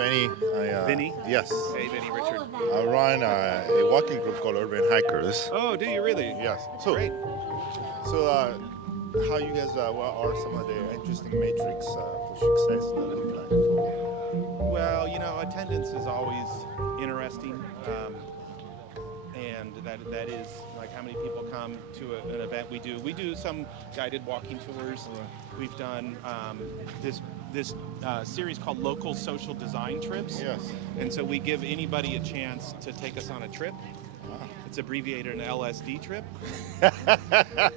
Vinny. Vinny? Yes, Hey, Vinny, Richard. I run a walking group called Urban Hikers. Oh, do you really? Yes. Great. So, how you guys? What are some of the interesting metrics for success that look like? Well, attendance is always interesting, and that is like how many people come to an event we do. We do some guided walking tours. We've done this series called Local Social Design Trips. Yes. And so we give anybody a chance to take us on a trip. It's abbreviated an LSD trip.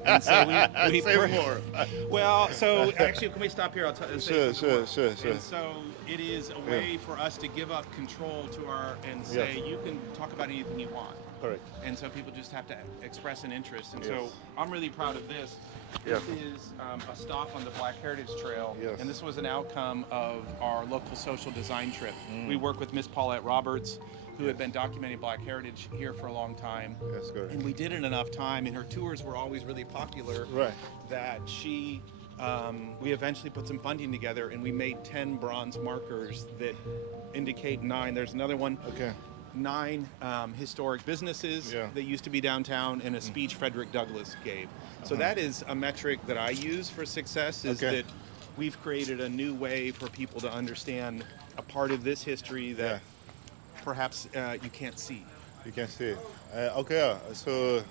And so we Say more. Well, so actually, can we stop here? I'll say Sure. And so it is a way for us to give up control to and say, you can talk about anything you want. Correct. And so people just have to express an interest. And so Yes. I'm really proud of this. Yes. This is a stop on the Black Heritage Trail. Yes. And this was an outcome of our local social design trip. We work with Miss Paulette Roberts, who had been documenting Black heritage here for a long time. That's good. And we did it enough time, and her tours were always really popular, Right. that we eventually put some funding together, and we made 10 bronze markers that indicate 9. There's another one. Okay. 9 historic businesses that used to be downtown, and a speech Frederick Douglass gave. So that is a metric that I use for success, is that we've created a new way for people to understand a part of this history that perhaps you can't see. You can see. So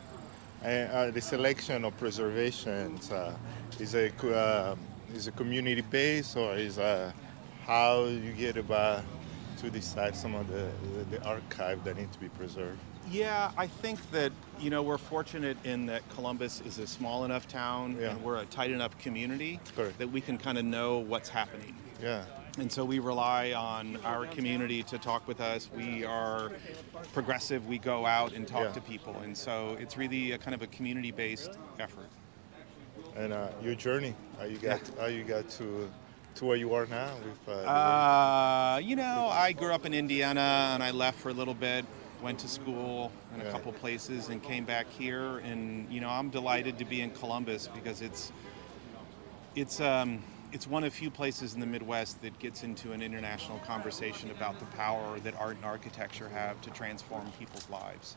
the selection or preservation is a community based, or is how you get about to decide some of the archive that need to be preserved? Yeah, I think that we're fortunate in that Columbus is a small enough town, and we're a tight enough community that we can kind of know what's happening. Yeah. And so we rely on our community to talk with us. We are progressive. We go out and talk to people. And so it's really a kind of a community-based effort. And your journey, how you got to where you are now? With, I grew up in Indiana, and I left for a little bit, went to school in a couple places, and came back here. And I'm delighted to be in Columbus because it's one of few places in the Midwest that gets into an international conversation about the power that art and architecture have to transform people's lives.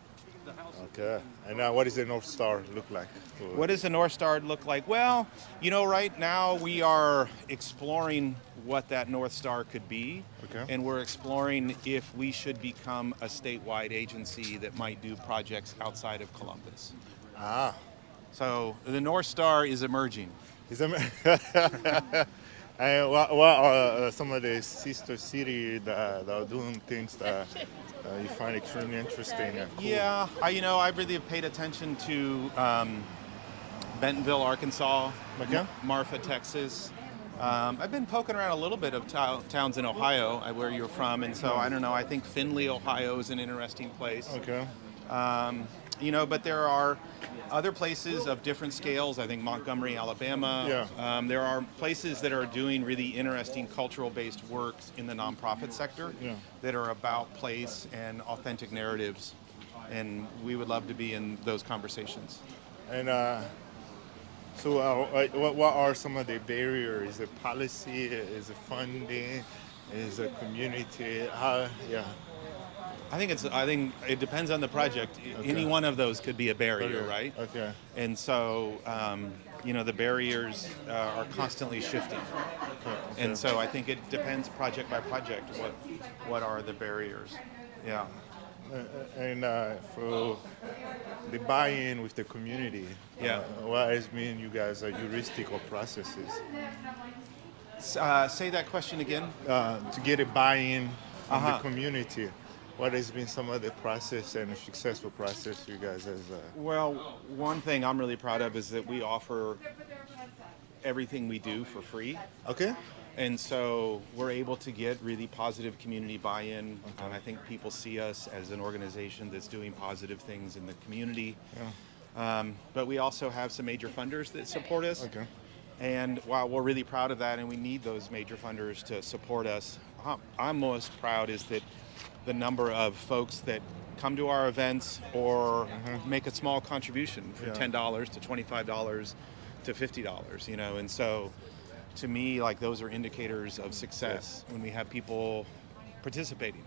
Okay. And now, what does the North Star look like? What does the North Star look like? Well, right now we are exploring what that North Star could be. Okay. And we're exploring if we should become a statewide agency that might do projects outside of Columbus. So the North Star is emerging. And what are some of the sister cities that are doing things that you find extremely interesting and cool? Yeah, I really have paid attention to Bentonville, Arkansas, Marfa, Texas. I've been poking around a little bit of towns in Ohio, where you're from, and so I don't know. I think Findlay, Ohio, is an interesting place. Okay. But there are other places of different scales. I think Montgomery, Alabama. Yeah. There are places that are doing really interesting cultural-based work in the nonprofit sector that are about place and authentic narratives, and we would love to be in those conversations. And so, what are some of the barriers? Is it policy? Is it funding? Is it community? I think it depends on the project. Okay. Any one of those could be a barrier, right? Okay. And so, the barriers are constantly shifting. Okay. And so I think it depends project by project what are the barriers. Yeah. And for the buy-in with the community, what has been you guys' heuristic or processes? Say that question again. To get a buy-in from the community, what has been some of the process and a successful process you guys has? Well, one thing I'm really proud of is that we offer everything we do for free. Okay. And so we're able to get really positive community buy-in. And I think people see us as an organization that's doing positive things in the community. Yeah. But we also have some major funders that support us. Okay. And while we're really proud of that, and we need those major funders to support us, I'm most proud is that the number of folks that come to our events or make a small contribution from $10 to $25 to $50, And so to me, like, those are indicators of success when we have people participating.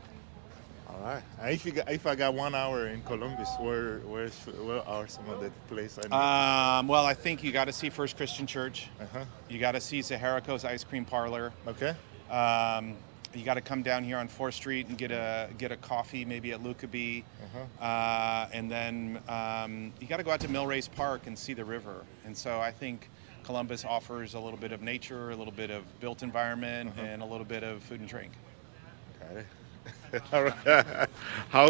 All right. And if I got 1 hour in Columbus, where are some of the places I know? Well, I think you got to see First Christian Church. Uh-huh. You got to see Saharaco's Ice Cream Parlor. Okay. You got to come down here on 4th Street and get a coffee, maybe at Lukaby. Uh-huh. And then you got to go out to Millrace Park and see the river. And so I think Columbus offers a little bit of nature, a little bit of built environment, and a little bit of food and drink. Got it. All right. How